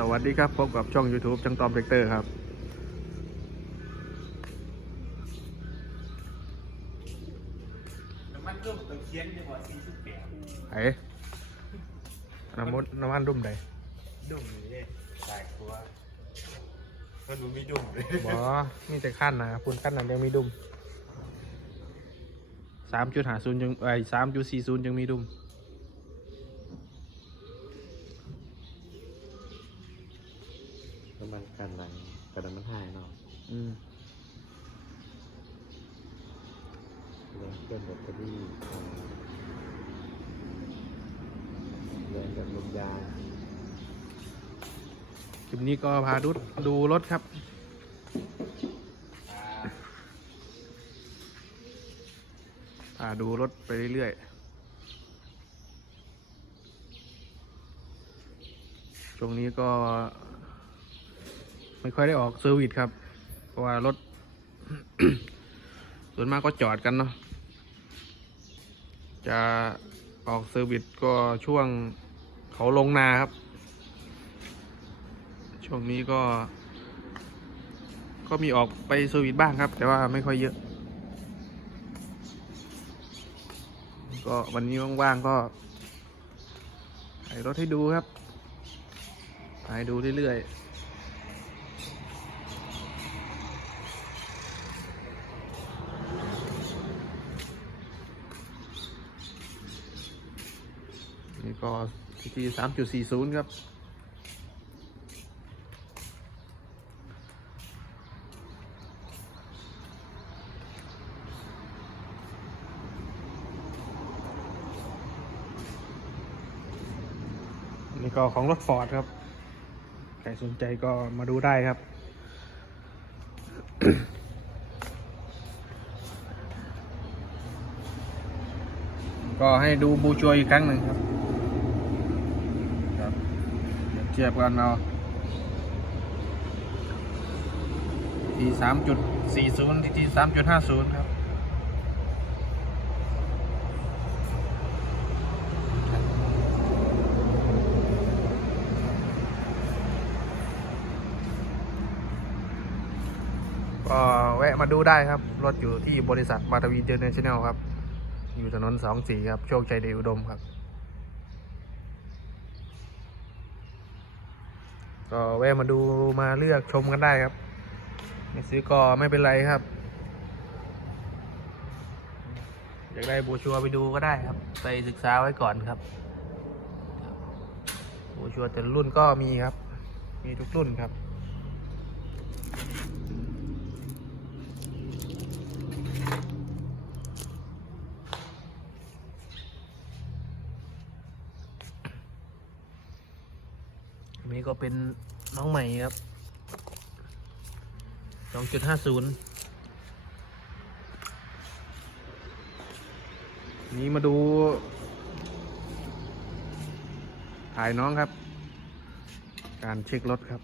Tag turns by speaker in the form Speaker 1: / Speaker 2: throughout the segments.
Speaker 1: สวัสดีครับพบกับช่อง YouTube จังตอมเด็กเตอร์ครับ
Speaker 2: น้ำมันต้มตะเคียนจังหวัดศรีสะเกษ
Speaker 1: ไอ้น้ำมันน้ำมันดุมใด
Speaker 2: ดุ่มนี่เลยตายกลัวมันบ่มีดุ่มเลย
Speaker 1: บอมีแต่ขั้นนะคุณขั้นนั้นยังมีดุมสามจุดหาศูนย์ยังไอ้สามจุดสี่ศูนย์ยังมีดุม
Speaker 2: น้ำมันกันหลังกระดมันหายเนาะ
Speaker 1: อืม
Speaker 2: เรื่องเครื่องแบตเตอรี่เรื่องแบบลมยาง
Speaker 1: คลิปนี้ก็พาดูดูรถครับ พาดูรถไปเรื่อยๆช่วงนี้ก็ ไม่ค่อยได้ออกเซอร์วิสครับ เพราะว่ารถ ส่วนมากก็จอดกันเนาะจะออกเซอร์วิสก็ช่วงเขาลงนาครับ ช่วงนี้ก็ ก็มีออกไปเซอร์วิสบ้างครับ แต่ว่าไม่ค่อยเยอะ ก็วันนี้ว่างๆก็ถ่ายรถให้ดูครับถ่ายดูเรื่อยๆ นี่ก็ที่สามจุดสี่ศูนย์ครับ นี่ก็ของรถฟอร์ดครับ ใครสนใจก็มาดูได้ครับก็ให้ดูบูชัวอีกครั้งหนึ่งครับ เฉียวเทียบกันเอาทีสามจุดสี่ศูนย์ทีสามจุดห้าศูนย์ครับก็แวะมาดูได้ครับ รถอยู่ที่บริษัทบาทวีเจเนชั่นแนลครับ อยู่ถนนสองสี่ครับ โชคชัยเดชอุดมครับ ก็แวะมาดูมาเลือกชมกันได้ครับ ไม่ซื้อก็ไม่เป็นไรครับ อยากได้บูชัวไปดูก็ได้ครับ ไปศึกษาไว้ก่อนครับบูชัวแต่รุ่นก็มีครับ มีทุกรุ่นครับ เป็นน้องใหม่ครับ 2.50 นี้มาดู ถ่ายน้องครับ การเช็ครถครับ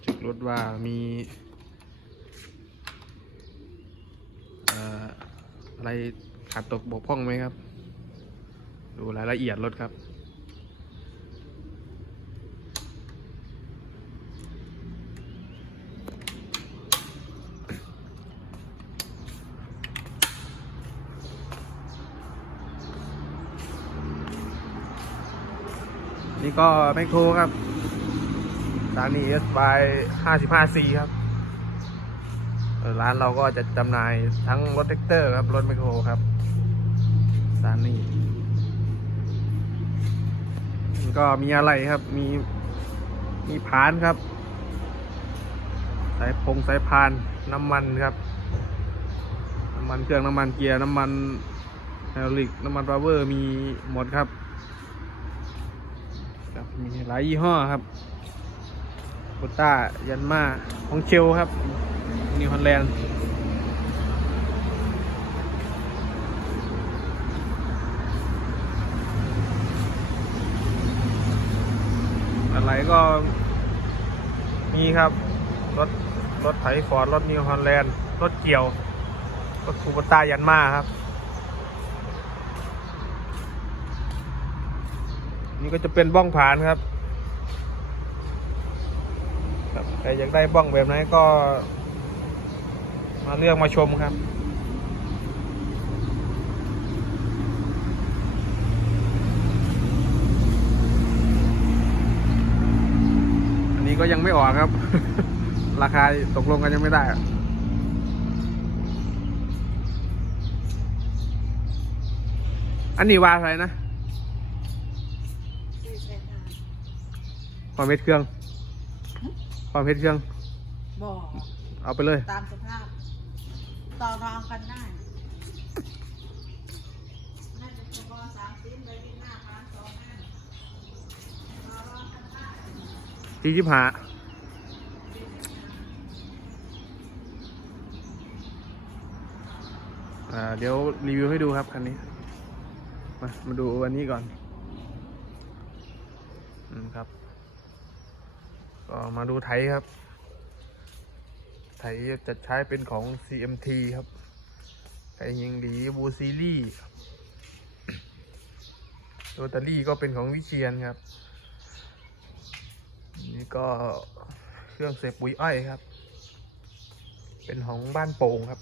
Speaker 1: เช็ครถว่ามีอะไรขาดตกบกพร่องไหมครับ ดูรายละเอียดรถครับ นี่ก็ไมโครครับร้านนี้ S by 55 C ครับเอ่อร้านเราก็จะจำหน่ายทั้งรถแท็กเตอร์ครับ รถไมโครครับร้านนี้ ก็มีอะไรครับ มี มีพานครับ สายพงสายพาน น้ำมันครับ น้ำมันเครื่องน้ำมันเกียร์น้ำมันไฮดรอลิกน้ำมันพาวเวอร์มีหมดครับครับมีหลายยี่ห้อครับโคต้ายันมาของเชลครับนิวฮอลแลนด์ อะไรก็มีครับ รถรถไถฟอร์ด รถนิวฮอลแลนด์ รถเกี่ยว รถคูปต้ายันมาครับ นี่ก็จะเป็นบ้องผานครับครับใครอยากได้บ้องแบบไหนก็ มาเลือกมาชมครับ อันนี้ ก็ยังไม่ออกครับ ราคาตกลงกันยังไม่ได้อะอันนี้วาอะไรนะ
Speaker 3: สี่แสนห้า
Speaker 1: ความเพชรเครื่องความเพชรเครื่อง
Speaker 3: บอก
Speaker 1: เอาไปเลย
Speaker 3: ตามสภาพ ต่อรองกันได้น่าจะเฉพาะสามสิบเลยที่หน้าพันสองห้าต่อรองกันได้
Speaker 1: สี่สิบห้าเดี๋ยวรีวิวให้ดูครับคันนี้ มา มาดูอันนี้ก่อนอืมครับ ก็มาดูไถครับไถจะใช้เป็นของ CMT ครับไถยิงหลีบูซีรีส์โรตารี่ก็เป็นของวิเชียนครับ นี่ก็เครื่องเสพปุ๋ยอ้อยครับ เป็นของบ้านโป่งครับ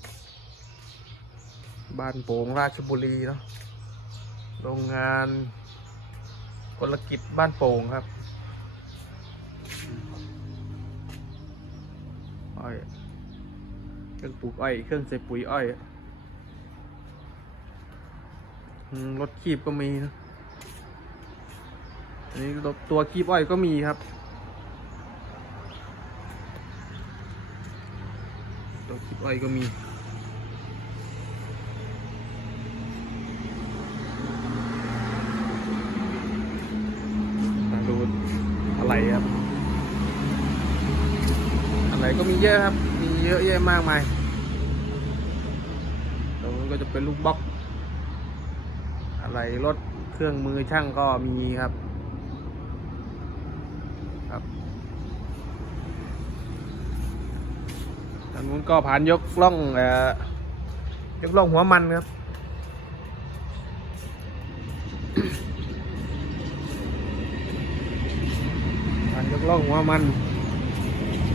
Speaker 1: บ้านโป่งราชบุรีเนาะ โรงงานกลกิจบ้านโป่งครับอ้อยเครื่องปลูกอ้อย เครื่องเสพปุ๋ยอ้อยรถคีบก็มีนะอันนี้ตัวคีบอ้อยก็มีครับ ตัวคีบอ้อยก็มีมาดูอะไรครับ อะไรก็มีเยอะครับ มีเยอะแยะมากมายตรงนู้นก็จะเป็นลูกบล็อก อะไรรถเครื่องมือช่างก็มีครับางนู้นก็ผ่านยกล่องเอ่อยกล่องหัวมันครับผ่านยกล่องหัวมัน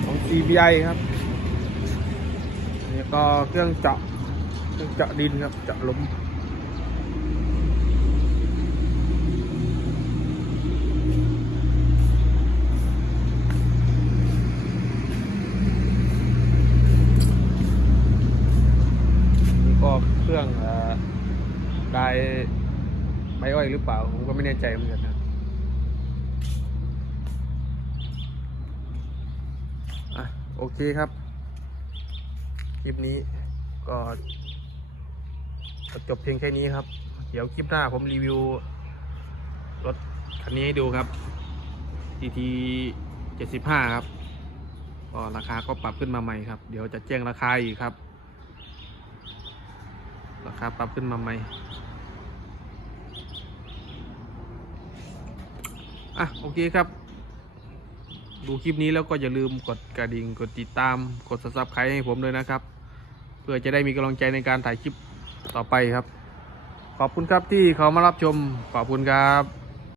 Speaker 1: ของ CBI ครับนี่ก็เครื่องเจาะเครื่องเจาะดินครับเจาะหลุม นี่ก็ เครื่องเอ่อได้ใบอ้อยหรือเปล่า ผมก็ไม่แน่ใจเหมือนกันนะอะโอเคครับ คลิปนี้ก็จบเพียงแค่นี้ครับ เดี๋ยวคลิปหน้าผมรีวิว รถคันนี้ให้ดูครับ TT 75 ครับก็ราคาก็ปรับขึ้นมาใหม่ครับ เดี๋ยวจะแจ้งราคาอีกครับ ราคาปรับขึ้นมาใหม่ อะ โอเคครับ ดูคลิปนี้แล้วก็อย่าลืมกดกระดิ่ง กดติดตาม กด subscribe ให้ผมด้วยนะครับ เพื่อจะได้มีกำลังใจในการถ่ายคลิปต่อไปครับ ขอบคุณครับที่เขามารับชม ขอบคุณครับ